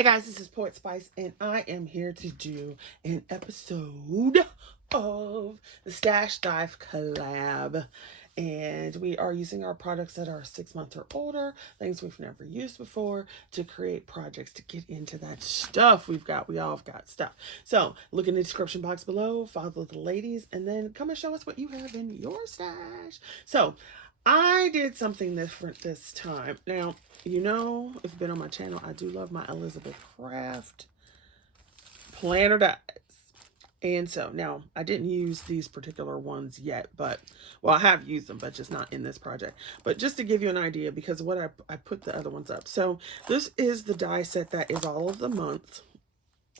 Hey guys, this is Poetspice, and I am here to do an episode of the Stash Dive collab. And we are using our products that are 6 months or older, things we've never used before, to create projects to get into that stuff we all have got stuff. So look in the description box below, follow the ladies, and then come and show us what you have in your stash. So I did something different this time. Now, you know, if you've been on my channel, I do love my Elizabeth Craft planner dies. And so now I didn't use these particular ones yet, but well, I have used them, but just not in this project. But just to give you an idea, because of what I put the other ones up. So this is the die set that is all of the month.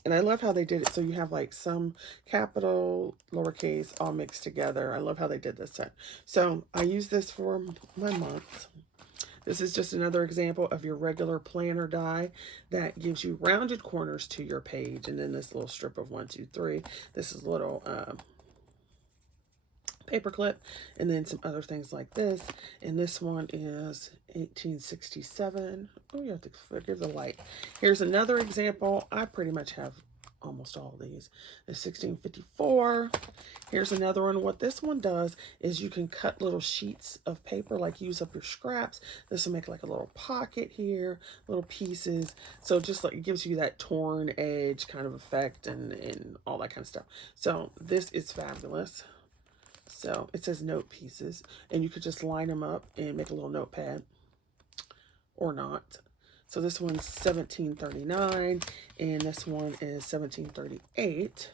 And I love how they did it. So you have like some capital, lowercase, all mixed together. I love how they did this set. So I use this for my month. This is just another example of your regular planner die that gives you rounded corners to your page. And then this little strip of 1, 2, 3. This is a little paper clip, and then some other things like this. And this one is 1867. Oh, you have to forgive the light. Here's another example. I pretty much have almost all of these. The 1654. Here's another one. What this one does is you can cut little sheets of paper, like use up your scraps. This will make like a little pocket here, little pieces. So just like it gives you that torn edge kind of effect and all that kind of stuff. So this is fabulous. So it says note pieces, and you could just line them up and make a little notepad or not. So this one's 1739, and this one is 1738,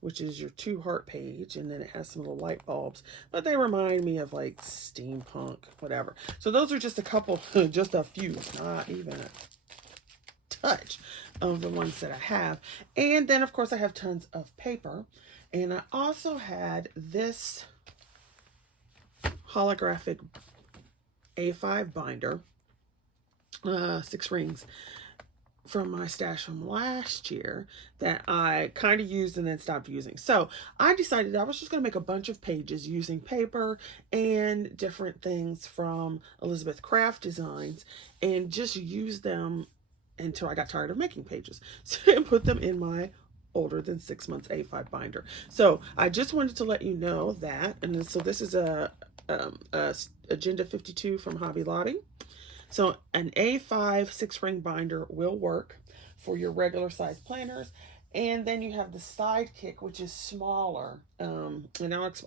which is your 2-heart page, and then it has some little light bulbs, but they remind me of like steampunk, whatever. So those are just a couple, just a few, not even a touch of the ones that I have. And then of course I have tons of paper, and I also had this holographic A5 binder, 6 rings from my stash from last year that I kind of used and then stopped using. So I decided I was just going to make a bunch of pages using paper and different things from Elizabeth Craft Designs and just use them until I got tired of making pages. So I put them in my older than 6 months A5 binder. So I just wanted to let you know that. And then, so this is a Agenda 52 from Hobby Lobby. So an A5 6-ring binder will work for your regular size planners. And then you have the Sidekick, which is smaller. And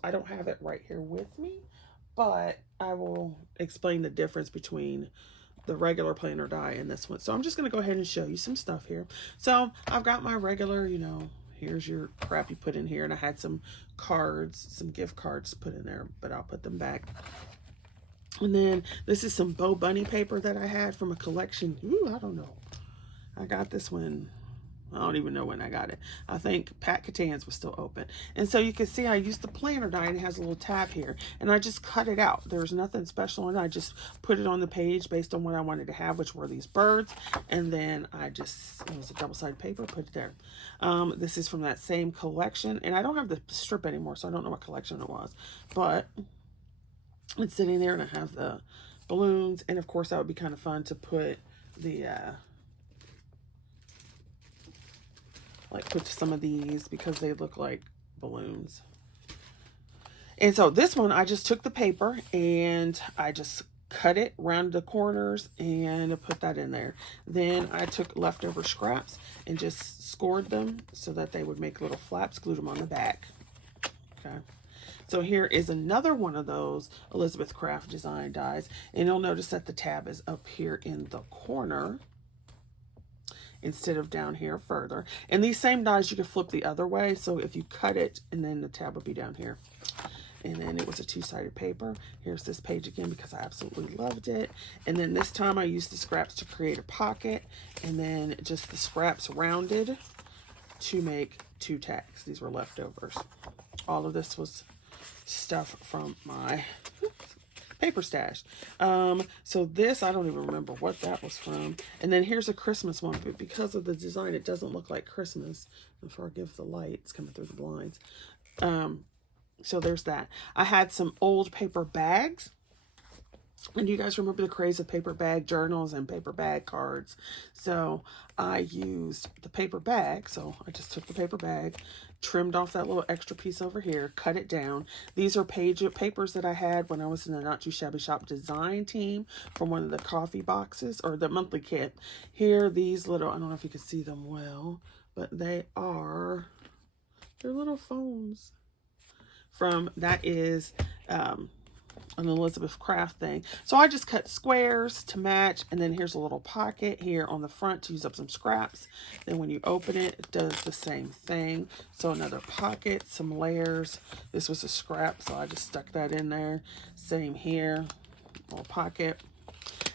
I don't have it right here with me, but I will explain the difference between the regular planner die and this one. So I'm just going to go ahead and show you some stuff here. So I've got my regular, you know, here's your crap you put in here. And I had some cards, some gift cards put in there, but I'll put them back. And then this is some Bo Bunny paper that I had from a collection. Ooh, I don't know. I got this one. I don't even know when I got it. I think Pat Catan's was still open. And so you can see I used the planner die, and it has a little tab here. And I just cut it out. There's nothing special in it. I just put it on the page based on what I wanted to have, which were these birds. And then it was a double-sided paper, put it there. This is from that same collection. And I don't have the strip anymore, so I don't know what collection it was. But it's sitting there, and I have the balloons. And of course, that would be kind of fun to put the put some of these because they look like balloons. And so this one, I just took the paper and I just cut it, rounded the corners, and put that in there. Then I took leftover scraps and just scored them so that they would make little flaps, glued them on the back. Okay. So here is another one of those Elizabeth Craft Design dies. And you'll notice that the tab is up here in the corner instead of down here further. And these same dies you can flip the other way. So if you cut it, and then the tab would be down here. And then it was a 2-sided paper. Here's this page again because I absolutely loved it. And then this time I used the scraps to create a pocket. And then just the scraps rounded to make 2 tags. These were leftovers. All of this was stuff from my paper stash. So this, I don't even remember what that was from. And then here's a Christmas one, but because of the design, it doesn't look like Christmas. And forgive the lights coming through the blinds. So there's that. I had some old paper bags And you guys remember the craze of paper bag journals and paper bag cards. So I used the paper bag. So I just took the paper bag, trimmed off that little extra piece over here, cut it down. These are papers that I had when I was in the Not Too Shabby Shop design team from one of the coffee boxes or the monthly kit. Here, these little, I don't know if you can see them well, but they're little phones from, that is, an Elizabeth Craft thing. So I just cut squares to match, and then here's a little pocket here on the front to use up some scraps. Then when you open it, it does the same thing. So another pocket, some layers. This was a scrap, so I just stuck that in there. Same here, little pocket.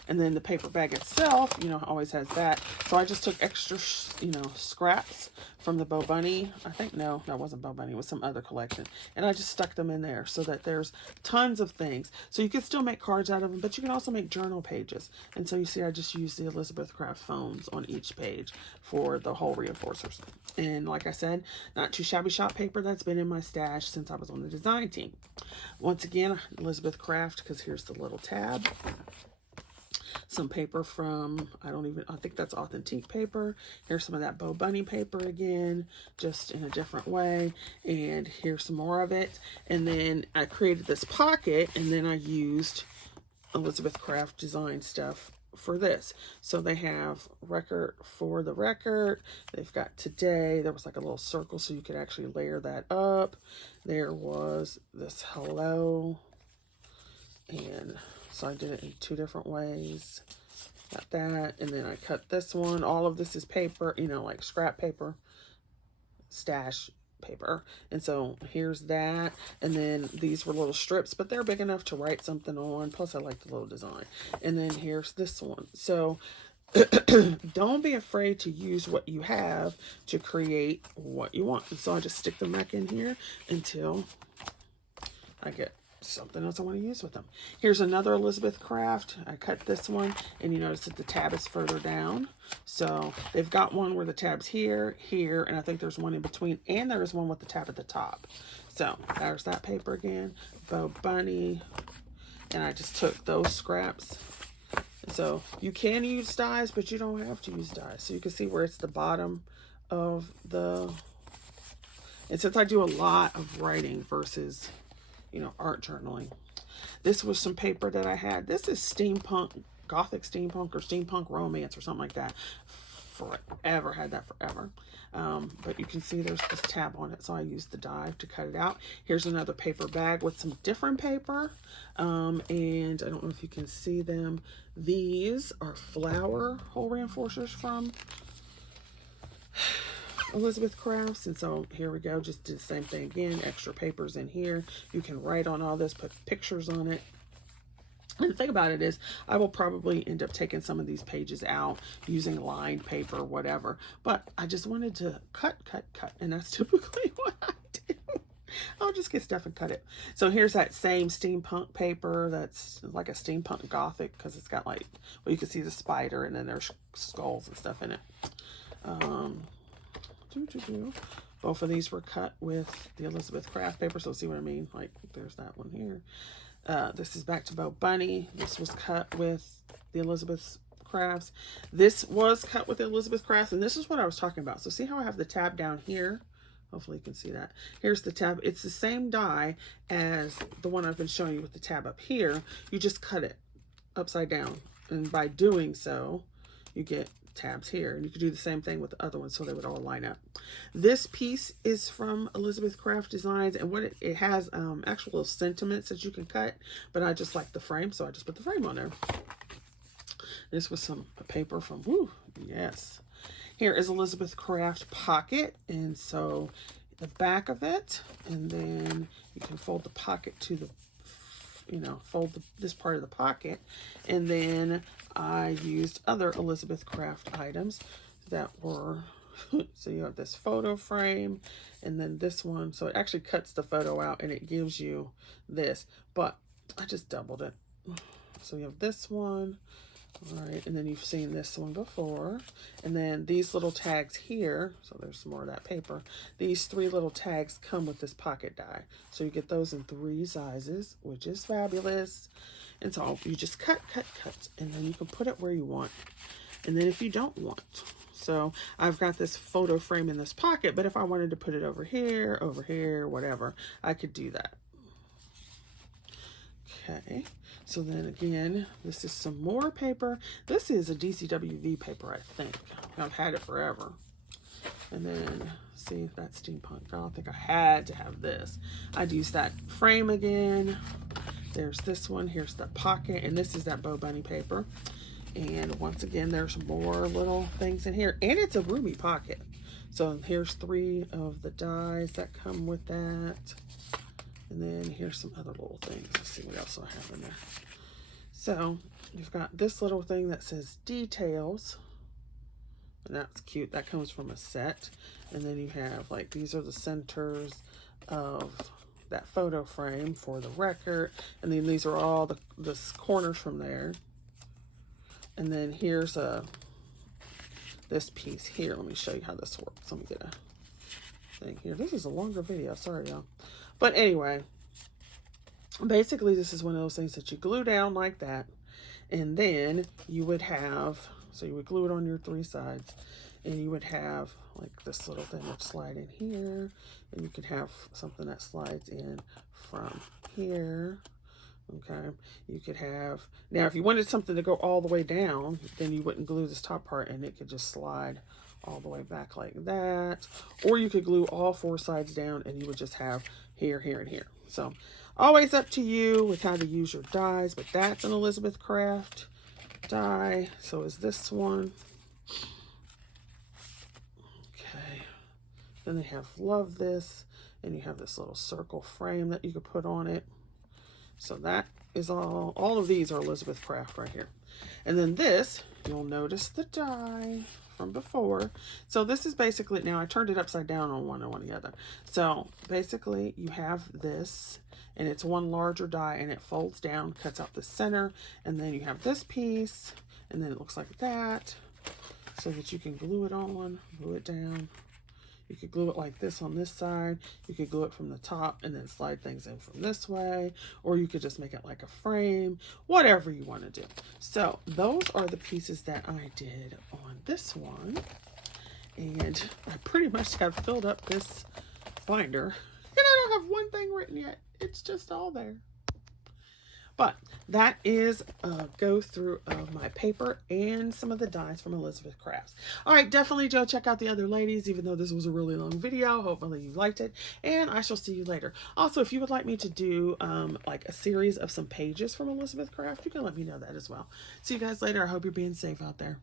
And then the paper bag itself, you know, always has that. So I just took extra, you know, scraps from the Bo Bunny. I think, no, that wasn't Bo Bunny. It was some other collection. And I just stuck them in there so that there's tons of things. So you can still make cards out of them, but you can also make journal pages. And so you see, I just used the Elizabeth Craft phones on each page for the whole reinforcers. And like I said, Not Too Shabby Shop paper that's been in my stash since I was on the design team. Once again, Elizabeth Craft, because here's the little tab. Some paper from, I think that's Authentique paper. Here's some of that Bo Bunny paper again, just in a different way. And here's some more of it. And then I created this pocket, and then I used Elizabeth Craft design stuff for this. So they have record for the record. They've got today. There was like a little circle so you could actually layer that up. There was this hello. And so I did it in 2 different ways. Got that. And then I cut this one. All of this is paper, you know, like scrap paper, stash paper. And so here's that. And then these were little strips, but they're big enough to write something on. Plus I like the little design. And then here's this one. So don't be afraid to use what you have to create what you want. And so I just stick them back in here until I get something else I want to use with them. Here's another Elizabeth Craft. I cut this one, and you notice that the tab is further down. So they've got one where the tab's here, here, and I think there's one in between, and there's one with the tab at the top. So there's that paper again, Bo Bunny, and I just took those scraps. So you can use dies, but you don't have to use dies. So you can see where it's the bottom of the, and since I do a lot of writing versus, you know, art journaling. This was some paper that I had. This is steampunk, gothic steampunk or steampunk romance or something like that. Forever, had that forever. But you can see there's this tab on it. So I used the die to cut it out. Here's another paper bag with some different paper. And I don't know if you can see them. These are flower hole reinforcers from Elizabeth Crafts. And so here we go, just did the same thing again, extra papers in here. You can write on all this, put pictures on it. And the thing about it is I will probably end up taking some of these pages out using lined paper, whatever, but I just wanted to cut, and that's typically what I do. I'll just get stuff and cut it. So here's that same steampunk paper that's like a steampunk gothic, because it's got like, well, you can see the spider and then there's skulls and stuff in it. Both of these were cut with the Elizabeth Craft paper, so see what I mean? Like, there's that one here. This is back to Bo Bunny. This was cut with the Elizabeth Crafts. This was cut with the Elizabeth Crafts, and this is what I was talking about. So see how I have the tab down here? Hopefully you can see that. Here's the tab. It's the same die as the one I've been showing you with the tab up here. You just cut it upside down, and by doing so, you get tabs here, and you could do the same thing with the other ones so they would all line up. This piece is from Elizabeth Craft Designs, and what it has actual little sentiments that you can cut, but I just like the frame, so I just put the frame on there. This was some paper from, woo, yes. Here is Elizabeth Craft Pocket, and so the back of it, and then you can fold the pocket to the, you know, fold this part of the pocket, and then I used other Elizabeth Craft items that were, so you have this photo frame, and then this one, so it actually cuts the photo out and it gives you this, but I just doubled it. So you have this one, all right, and then you've seen this one before, and then these little tags here, so there's some more of that paper. These 3 little tags come with this pocket die, so you get those in 3 sizes, which is fabulous. And so you just cut, and then you can put it where you want. And then if you don't want, so I've got this photo frame in this pocket, but if I wanted to put it over here, whatever, I could do that. Okay, so then again, this is some more paper. This is a DCWV paper, I think. I've had it forever. And then, see, that's steampunk. I don't think I had to have this. I'd use that frame again. There's this one. Here's the pocket, and this is that Bo Bunny paper. And once again, there's more little things in here, and it's a roomy pocket. So here's 3 of the dies that come with that. And then here's some other little things. Let's see what else I have in there. So you've got this little thing that says details. And that's cute. That comes from a set. And then you have, like, these are the centers of that photo frame for the record. And then these are all the corners from there. And then here's this piece here. Let me show you how this works. Let me get a thing here. This is a longer video. Sorry, y'all. But anyway, basically this is one of those things that you glue down like that. And then you would have, so you would glue it on your 3 sides. And you would have like this little thing that slide in here. And you could have something that slides in from here. Okay, you could have, now if you wanted something to go all the way down, then you wouldn't glue this top part and it could just slide all the way back like that. Or you could glue all 4 sides down and you would just have here, here, and here. So always up to you with how to use your dies, but that's an Elizabeth Craft die. So is this one. Okay, then they have Love This, and you have this little circle frame that you could put on it. So that is all of these are Elizabeth Craft right here. And then this, you'll notice the die from before. So this is basically, now I turned it upside down on one and one the other. So basically you have this, and it's one larger die, and it folds down, cuts out the center, and then you have this piece, and then it looks like that, so that you can glue it on, glue it down. You could glue it like this on this side. You could glue it from the top and then slide things in from this way. Or you could just make it like a frame, whatever you want to do. So those are the pieces that I did on this one. And I pretty much have filled up this binder. And I don't have one thing written yet. It's just all there. But that is a go through of my paper and some of the dies from Elizabeth Crafts. All right, definitely go check out the other ladies, even though this was a really long video. Hopefully you liked it, and I shall see you later. Also, if you would like me to do like a series of some pages from Elizabeth Craft, you can let me know that as well. See you guys later. I hope you're being safe out there.